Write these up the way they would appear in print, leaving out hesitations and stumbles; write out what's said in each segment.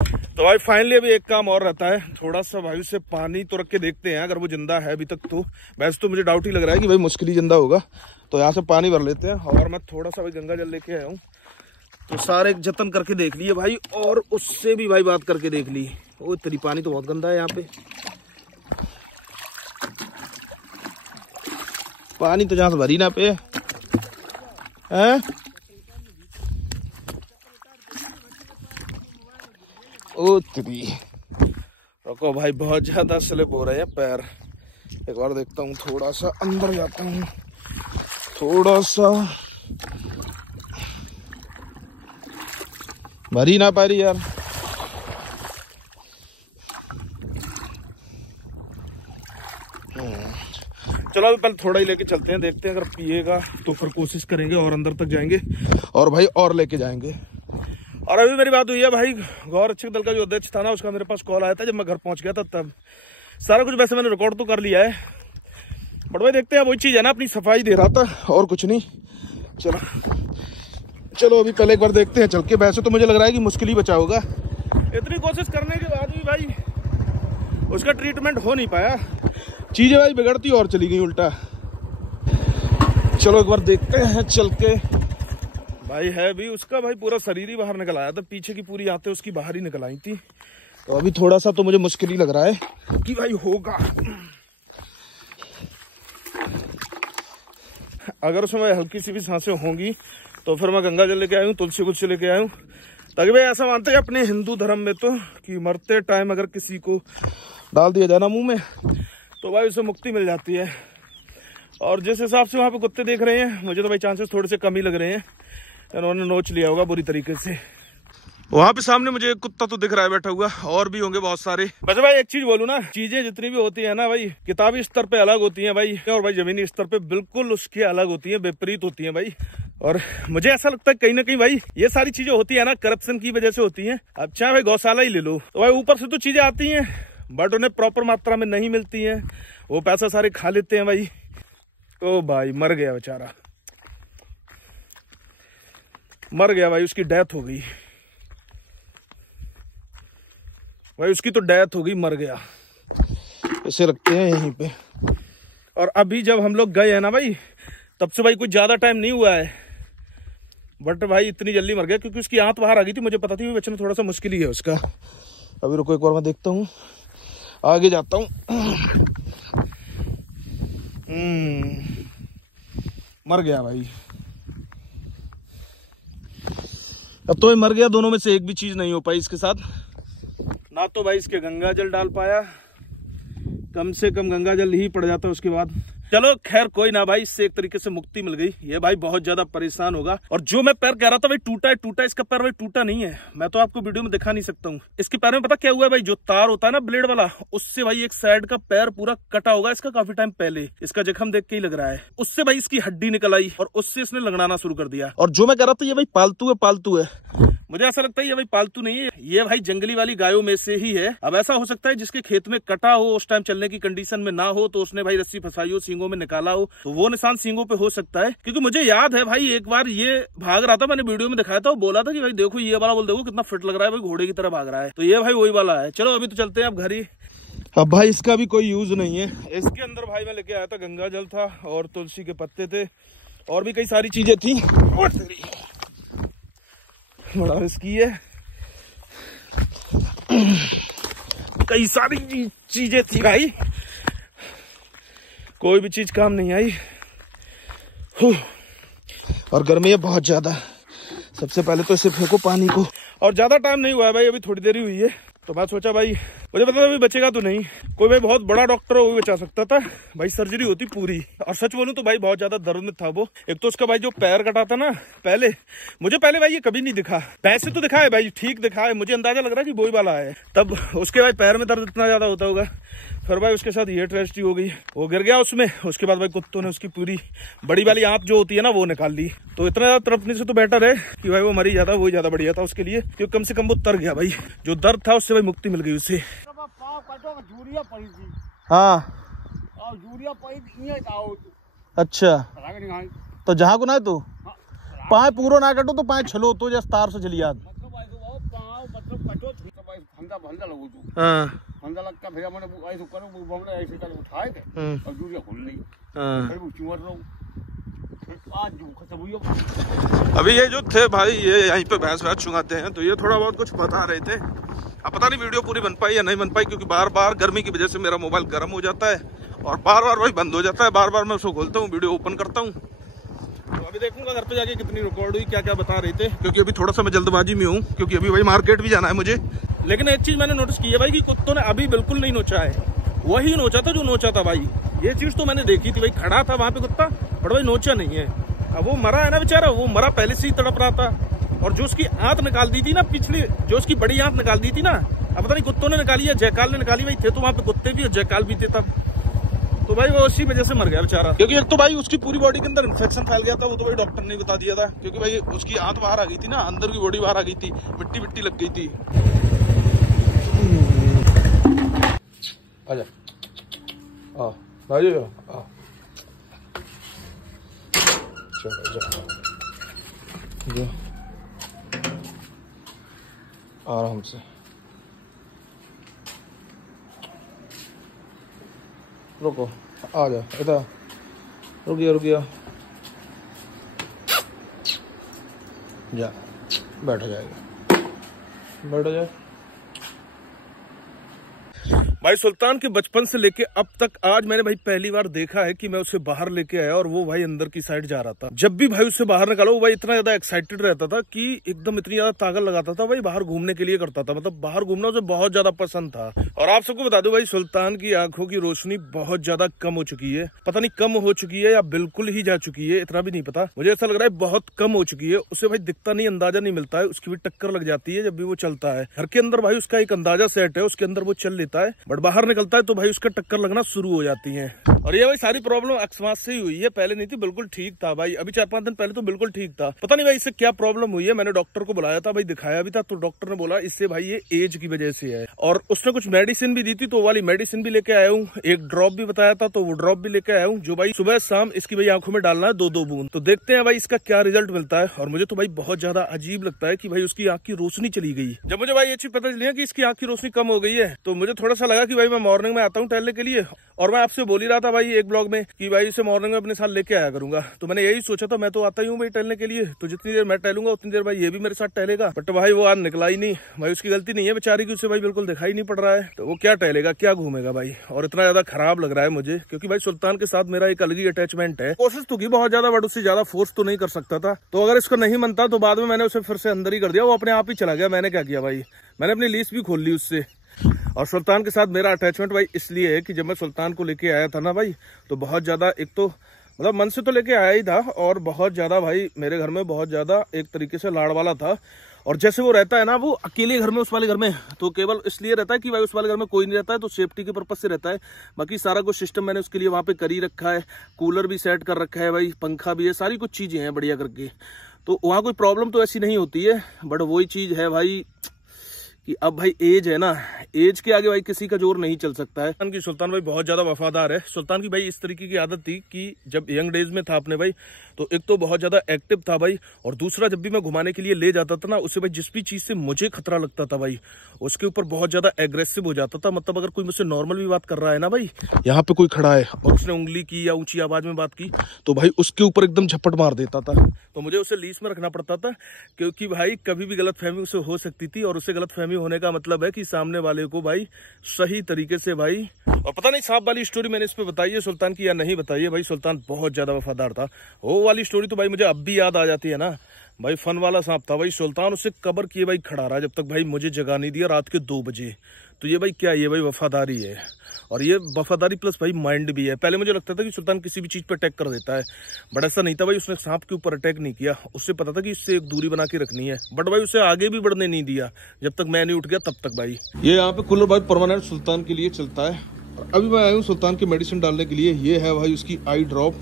तो भाई फाइनली अभी एक काम और रहता है, थोड़ा सा भाई उसे पानी तो रख के देखते हैं, अगर वो जिंदा है अभी तक तो वैसे तो मुझे डाउट ही लग रहा है कि भाई मुश्किल ही जिंदा होगा। तो यहाँ से पानी भर लेते हैं और मैं थोड़ा सा भाई गंगा जल लेके आया हूँ, तो सारे जतन करके देख लिए भाई और उससे भी भाई बात करके देख ली। ओ तेरी पानी तो बहुत गंदा है यहाँ पे, पानी तो जहाँ से भरी ना पे है। ओ तेरी रुको भाई, बहुत ज्यादा स्लिप हो रहे हैं पैर। एक बार देखता हूँ, थोड़ा सा अंदर जाता हूँ, थोड़ा सा भरी ना पा रही यार। चलो अभी पहले थोड़ा ही लेके चलते हैं, देखते हैं अगर पिएगा तो फिर कोशिश करेंगे और अंदर तक जाएंगे और भाई और लेके जाएंगे। और अभी मेरी बात हुई है भाई, गौरक्षक दल का जो अध्यक्ष था ना, उसका मेरे पास कॉल आया था जब मैं घर पहुंच गया था। तब सारा कुछ वैसे मैंने रिकॉर्ड तो कर लिया है, बट भाई देखते हैं, वही चीज है ना, अपनी सफाई दे रहा था और कुछ नहीं। चलो चलो अभी पहले एक बार देखते हैं चल के। वैसे तो मुझे लग रहा है कि मुश्किल ही बचा होगा, इतनी कोशिश करने के बाद भी भाई उसका ट्रीटमेंट हो नहीं पाया, चीजें भाई बिगड़ती और चली गई उल्टा। चलो एक बार देखते हैं चल के। भाई है भी उसका भाई पूरा शरीर ही बाहर निकल आया था, पीछे की पूरी आंतें उसकी बाहर ही निकल आई थी। तो अभी थोड़ा सा तो मुझे मुश्किल ही लग रहा है कि भाई होगा। अगर उसमें हल्की सी भी सांसें होंगी तो फिर मैं गंगा जल लेके आया हूँ, तुलसी कुलसी लेके आया हूँ, ताकि भाई ऐसा मानते हैं अपने हिंदू धर्म में तो कि मरते टाइम अगर किसी को डाल दिया जाए ना मुंह में तो भाई उसे मुक्ति मिल जाती है। और जिस हिसाब से वहां पे कुत्ते देख रहे हैं, मुझे तो भाई चांसेस थोड़े से कम ही लग रहे हैं, इन्होंने नोच लिया होगा बुरी तरीके से। वहां पे सामने मुझे एक कुत्ता तो दिख रहा है बैठा हुआ, और भी होंगे बहुत सारे। वैसे भाई एक चीज बोलूं ना, चीजें जितनी भी होती है ना भाई, किताबी स्तर पे अलग होती हैं भाई, और भाई जमीनी स्तर पे बिल्कुल उसके अलग होती है, विपरीत होती है भाई। और मुझे ऐसा लगता है कहीं ना कहीं भाई ये सारी चीजें होती है ना करप्शन की वजह से होती है। अब चाहे भाई गौशाला ही ले लो, तो भाई ऊपर से तो चीजें आती हैं बट उन्हें प्रॉपर मात्रा में नहीं मिलती है, वो पैसा सारे खा लेते हैं भाई। तो भाई मर गया बेचारा, मर गया भाई, उसकी डेथ हो गई भाई, उसकी तो डेथ हो गई, मर गया। इसे रखते हैं यहीं पे। और अभी जब हम लोग गए हैं ना भाई, तब से भाई कुछ ज्यादा टाइम नहीं हुआ है, बट भाई इतनी जल्दी मर गया क्योंकि उसकी आंत बाहर आ गई थी। मुझे पता थी बच्चे में थोड़ा सा मुश्किल ही है उसका। अभी रुको एक बार मैं देखता हूँ, आगे जाता हूँ। मर गया भाई, अब तो ये मर गया। दोनों में से एक भी चीज नहीं हो पाई इसके साथ, ना तो भाई इसके गंगा जल डाल पाया, कम से कम गंगा जल ही पड़ जाता उसके बाद। चलो खैर कोई ना भाई, इससे एक तरीके से मुक्ति मिल गई। ये भाई बहुत ज्यादा परेशान होगा। और जो मैं पैर कह रहा था भाई टूटा है, टूटा, इसका पैर भाई टूटा नहीं है, मैं तो आपको वीडियो में दिखा नहीं सकता हूँ। इसके पैर में पता क्या हुआ है भाई, जो तार होता है ना ब्लेड वाला, उससे भाई एक साइड का पैर पूरा कटा होगा इसका काफी टाइम पहले। इसका जख्म देख के ही लग रहा है, उससे भाई इसकी हड्डी निकल आई और उससे इसने लंगड़ाना शुरू कर दिया। और जो मैं कह रहा था ये भाई पालतू है, पालतू है, मुझे ऐसा लगता है ये भाई पालतू नहीं है, ये भाई जंगली वाली गायों में से ही है। अब ऐसा हो सकता है जिसके खेत में कटा हो, उस टाइम चलने की कंडीशन में ना हो, तो उसने भाई रस्सी फंसाई हो, सींगों में निकाला हो, तो वो निशान सींगों पे हो सकता है। क्योंकि मुझे याद है भाई एक बार ये भाग रहा था, मैंने वीडियो में दिखाया था, वो बोला था कि भाई देखो ये वाला, बोल देखो कितना फिट लग रहा है भाई, घोड़े की तरह भाग रहा है। तो ये भाई वही वाला है। चलो अभी तो चलते हैं अब घर ही। अब भाई इसका भी कोई यूज नहीं है। इसके अंदर भाई मैं लेके आया था, गंगा जल था और तुलसी के पत्ते थे और भी कई सारी चीजें थी। बड़ा रिस्की है, कई सारी चीजें थी भाई, कोई भी चीज काम नहीं आई। और गर्मी है बहुत ज्यादा। सबसे पहले तो इसे फेंको पानी को। और ज्यादा टाइम नहीं हुआ है भाई, अभी थोड़ी देर ही हुई है। तो मैं सोचा भाई, मुझे पता था अभी बचेगा तो नहीं, कोई भाई बहुत बड़ा डॉक्टर हो वो बचा सकता था भाई, सर्जरी होती पूरी। और सच बोलूं तो भाई बहुत ज्यादा दर्द में था वो। एक तो उसका भाई जो पैर कटा था ना पहले, मुझे पहले भाई ये कभी नहीं दिखा, पैसे तो दिखा है भाई, ठीक दिखा है, मुझे अंदाजा लग रहा है कि वही वाला है। तब उसके भाई पैर में दर्द इतना ज्यादा होता होगा। फिर भाई उसके साथ ये ट्रेजेडी हो गई, वो गिर गया उसमें। उसके बाद भाई कुत्तों ने उसकी पूरी बड़ी वाली आंत जो होती है ना वो निकाल ली। तो इतना ज्यादा तड़पने से तो बेटर है कि भाई वो मरी जाता, वही ज्यादा बढ़िया था उसके लिए, क्योंकि कम से कम वो तर गया भाई। जो दर्द था उससे भाई मुक्ति मिल गई उसे। हाँ अच्छा, तो जहाँ को ना तू पाए पूरा ना कटो तो पाए छलो तो जैसे तार से चली याद। फंदा लगो तू। हाँ फंदा लगता फिर मैंने ऐसे करो वो हमने ऐसे कर उठाए थे और दूरिया खुल नहीं। हाँ फिर वो चुमर रहा हूँ आज जो खत्म हुई। अभी ये जो थे भाई ये यहीं पे भैंस चुंगाते हैं, तो ये थोड़ा बहुत कुछ बता रहे थे। अब पता नहीं वीडियो पूरी बन पाई या नहीं बन पाई, क्योंकि बार बार गर्मी की वजह से मेरा मोबाइल गर्म हो जाता है और बार बार वही बंद हो जाता है। बार बार मैं उसको खोलता हूँ, वीडियो ओपन करता हूँ। तो अभी देखूंगा घर पे जाके कितनी रिकॉर्ड हुई, क्या क्या बता रहे थे, क्योंकि अभी थोड़ा सा मैं जल्दबाजी में हूँ, क्योंकि अभी भाई मार्केट भी जाना है मुझे। लेकिन एक चीज मैंने नोटिस की है भाई कि कुत्तों ने अभी बिल्कुल नहीं नोचा है, वही नोचा था जो नोचा था भाई। ये चीज तो मैंने देखी थी भाई, खड़ा था वहां पे कुत्ता बट भाई नोचा नहीं है। अब वो मरा है ना बेचारा, वो मरा पहले से ही तड़प रहा था। और जो उसकी आंत निकाल दी थी ना पिछली, जो उसकी बड़ी आंत निकाल दी थी ना, अब पता नहीं कुत्तों ने निकाली है जयकाल ने निकाली, भाई थे तो वहां पे कुत्ते भी और जयकाल भी थे तब। तो भाई वो उसी वजह से मर गया बेचारा, क्योंकि एक तो भाई उसकी पूरी बॉडी के अंदर इन्फेक्शन फैल गया था, वो तो भाई डॉक्टर ने बता दिया था, क्योंकि भाई उसकी आंत बाहर आ गई थी ना, अंदर की बॉडी बाहर आ गई थी, मिट्टी मिट्टी लग गई थी। आजा भाई चलो आराम से रुको, आ जा इधर, रुक गया जा, बैठ जाएगा, बैठ जाए। भाई सुल्तान के बचपन से लेके अब तक आज मैंने भाई पहली बार देखा है कि मैं उसे बाहर लेके आया और वो भाई अंदर की साइड जा रहा था। जब भी भाई उसे बाहर निकालो वो भाई इतना ज्यादा एक्साइटेड रहता था कि एकदम इतनी ज्यादा ताकत लगाता था भाई, बाहर घूमने के लिए करता था, मतलब बाहर घूमना उसे बहुत ज्यादा पसंद था। और आप सबको बता दो भाई सुल्तान की आंखों की रोशनी बहुत ज्यादा कम हो चुकी है, पता नहीं कम हो चुकी है या बिल्कुल ही जा चुकी है, इतना भी नहीं पता, मुझे ऐसा लग रहा है बहुत कम हो चुकी है। उसे भाई दिखता नहीं, अंदाजा नहीं मिलता है, उसकी भी टक्कर लग जाती है जब भी वो चलता है। घर के अंदर भाई उसका एक अंदाजा सेट है, उसके अंदर वो चल लेता है, बट बाहर निकलता है तो भाई उसका टक्कर लगना शुरू हो जाती है। और ये भाई सारी प्रॉब्लम अकस्मात से ही हुई है, पहले नहीं थी, बिल्कुल ठीक था भाई, अभी 4-5 दिन पहले तो बिल्कुल ठीक था। पता नहीं भाई इससे क्या प्रॉब्लम हुई है, मैंने डॉक्टर को बुलाया था भाई, दिखाया भी था, तो डॉक्टर ने बोला इससे भाई ये एज की वजह से है। और उसने कुछ मेडिसिन भी दी थी, तो वाली मेडिसिन भी लेके आया हूँ, एक ड्रॉप भी बताया था तो वो ड्रॉप भी लेके आया हूँ, जो भाई सुबह शाम इसकी भाई आंखों में डालना है 2-2 बूंद। तो देखते हैं भाई इसका क्या रिजल्ट मिलता है। और मुझे तो भाई बहुत ज्यादा अजीब लगता है कि भाई उसकी आंख की रोशनी चली गई। जब मुझे भाई ये चीज पता चली कि इसकी आंख की रोशनी कम हो गई है, तो मुझे थोड़ा सा लगा कि भाई मैं मॉर्निंग में आता हूँ टहलने के लिए, और मैं आपसे बोल ही रहा था भाई एक ब्लॉग में कि भाई इसे मॉर्निंग में अपने साथ लेके आया करूंगा। तो मैंने यही सोचा था, मैं तो आता ही हूँ भाई टहलने के लिए, तो जितनी देर मैं टहलूंगा उतनी देर भाई ये भी मेरे साथ टहलेगा। बट भाई वो आज निकला ही नहीं भाई, उसकी गलती नहीं है बेचारी की, उसे भाई बिल्कुल दिखाई नहीं पड़ रहा है, तो वो क्या टहलेगा क्या घूमेगा भाई। और इतना ज्यादा खराब लग रहा है मुझे, क्योंकि भाई सुल्तान के साथ मेरा एक अलग ही अटैचमेंट है। कोशिश तो की बहुत ज्यादा, बट उससे ज्यादा फोर्स तो नहीं कर सकता था, तो अगर इसको नहीं मनता तो बाद में मैंने उसे फिर से अंदर ही कर दिया, वो अपने आप ही चला गया। मैंने क्या किया भाई, मैंने अपनी लीज भी खोल ली उससे। और सुल्तान के साथ मेरा अटैचमेंट भाई इसलिए है कि जब मैं सुल्तान को लेके आया था ना भाई, तो बहुत ज्यादा, एक तो मतलब मन से तो लेके आया ही था, और बहुत ज्यादा भाई मेरे घर में बहुत ज्यादा एक तरीके से लाड़ वाला था। और जैसे वो रहता है ना, वो अकेले घर में, उस वाले घर में तो केवल इसलिए रहता है कि भाई उस वाले घर में कोई नहीं रहता है, तो सेफ्टी के पर्पज से रहता है। बाकी सारा कुछ सिस्टम मैंने उसके लिए वहां पे कर ही रखा है, कूलर भी सेट कर रखा है भाई, पंखा भी है, सारी कुछ चीजें हैं बढ़िया करके, तो वहां कोई प्रॉब्लम तो ऐसी नहीं होती है। बट वही चीज है भाई कि अब भाई एज है ना, एज के आगे भाई किसी का जोर नहीं चल सकता है। सुल्तान की सुल्तान भाई बहुत ज्यादा वफादार है। सुल्तान की भाई इस तरीके की आदत थी कि जब यंग डेज में था अपने भाई, तो एक तो बहुत ज्यादा एक्टिव था भाई, और दूसरा जब भी मैं घुमाने के लिए ले जाता था ना, उसे भाई जिस भी चीज से मुझे खतरा लगता था भाई, उसके ऊपर बहुत ज्यादा एग्रेसिव हो जाता था। मतलब अगर कोई मुझसे नॉर्मल भी बात कर रहा है ना भाई, यहाँ पे कोई खड़ा है और उसने उंगली की या ऊंची आवाज में बात की, तो भाई उसके ऊपर एकदम झपट मार देता था। तो मुझे उसे लीज में रखना पड़ता था, क्योंकि भाई कभी भी गलतफहमी उसे हो सकती थी, और उसे गलतफहमी होने का मतलब है कि सामने वाले को भाई सही तरीके से भाई। और पता नहीं सांप वाली स्टोरी मैंने इस पे बताई है सुल्तान की या नहीं बताई है भाई, सुल्तान बहुत ज्यादा वफादार था। वो वाली स्टोरी तो भाई मुझे अब भी याद आ जाती है ना भाई, फन वाला सांप था भाई, सुल्तान उसे कबर किए भाई खड़ा रहा जब तक भाई मुझे जगा नहीं दिया रात के 2 बजे। तो ये भाई क्या, ये भाई वफादारी है, और ये वफादारी प्लस भाई माइंड भी है। पहले मुझे लगता था कि सुल्तान किसी भी चीज पर अटैक कर देता है, बट ऐसा नहीं था भाई, उसने सांप के ऊपर अटैक नहीं किया, उससे पता था कि इससे एक दूरी बना के रखनी है, बट भाई उसे आगे भी बढ़ने नहीं दिया जब तक मैं नहीं उठ गया तब तक भाई। ये यहाँ पे कूलर भाई परमानेंट सुल्तान के लिए चलता है। अभी मैं आया हूँ सुल्तान की मेडिसिन डालने के लिए, ये है भाई उसकी आई ड्रॉप।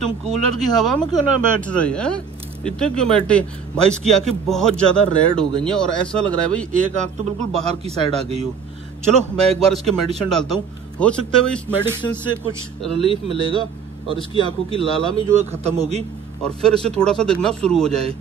तुम कूलर की हवा में क्यों ना बैठ रही है, इतने क्यों बैठे भाई? इसकी आंखें बहुत ज्यादा रेड हो गई हैं, और ऐसा लग रहा है भाई एक आंख तो बिल्कुल बाहर की साइड आ गई हो। चलो मैं एक बार इसके मेडिसिन डालता हूँ, हो सकता है भाई इस मेडिसिन से कुछ रिलीफ मिलेगा और इसकी आंखों की लालामी जो है खत्म होगी, और फिर इसे थोड़ा सा दिखना शुरू हो जाए।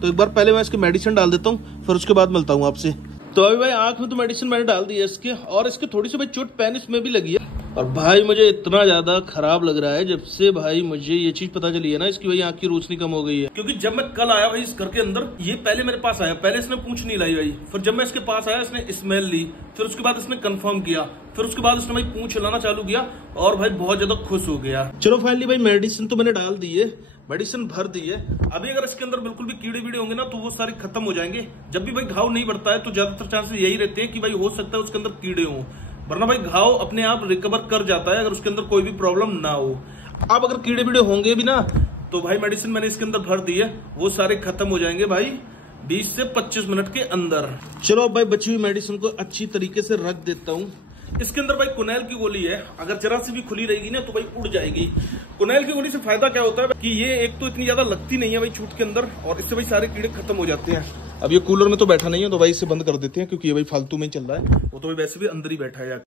तो एक बार पहले मैं इसकी मेडिसिन डाल देता हूँ, फिर उसके बाद मिलता हूँ आपसे। तो अभी भाई आंख में तो मेडिसिन मैंने डाल दी है इसके, और इसके थोड़ी सी भाई चोट पैन इसमें भी लगी है। और भाई मुझे इतना ज्यादा खराब लग रहा है जब से भाई मुझे ये चीज पता चली है ना, इसकी भाई आंख की रोशनी कम हो गई है। क्योंकि जब मैं कल आया भाई इस घर के अंदर, ये पहले मेरे पास आया, पहले इसने पूंछ नहीं लाई भाई, फिर जब मैं इसके पास आया इसने स्मेल ली, फिर उसके बाद इसने कंफर्म किया, फिर उसके बाद उसने भाई पूंछ हिलाना चालू किया और भाई बहुत ज्यादा खुश हो गया। चलो फाइनली भाई मेडिसिन तो मैंने डाल दी है, मेडिसिन भर दी है। अभी अगर इसके अंदर बिल्कुल भी कीड़े वीड़े होंगे ना तो वो सारे खत्म हो जाएंगे। जब भी भाई घाव नहीं बढ़ता है तो ज्यादातर चांसेस यही रहते हैं कि भाई हो सकता है उसके अंदर कीड़े हों, वरना भाई घाव अपने आप रिकवर कर जाता है अगर उसके अंदर कोई भी प्रॉब्लम ना हो। अब अगर कीड़े वीड़े होंगे भी ना तो भाई मेडिसिन मैंने इसके अंदर भर दी है, वो सारे खत्म हो जाएंगे भाई 20 से 25 मिनट के अंदर। चलो अब भाई बची हुई मेडिसिन को अच्छी तरीके से रख देता हूँ। इसके अंदर भाई कुनैल की गोली है, अगर जरा सी भी खुली रहेगी ना तो भाई उड़ जाएगी। कुनैल की गोली से फायदा क्या होता है कि ये एक तो इतनी ज्यादा लगती नहीं है भाई चूट के अंदर, और इससे भाई सारे कीड़े खत्म हो जाते हैं। अब ये कूलर में तो बैठा नहीं है तो भाई इसे बंद कर देते हैं, क्योंकि ये भाई फालतू में ही चल रहा है, वो तो भाई वैसे भी अंदर ही बैठा है।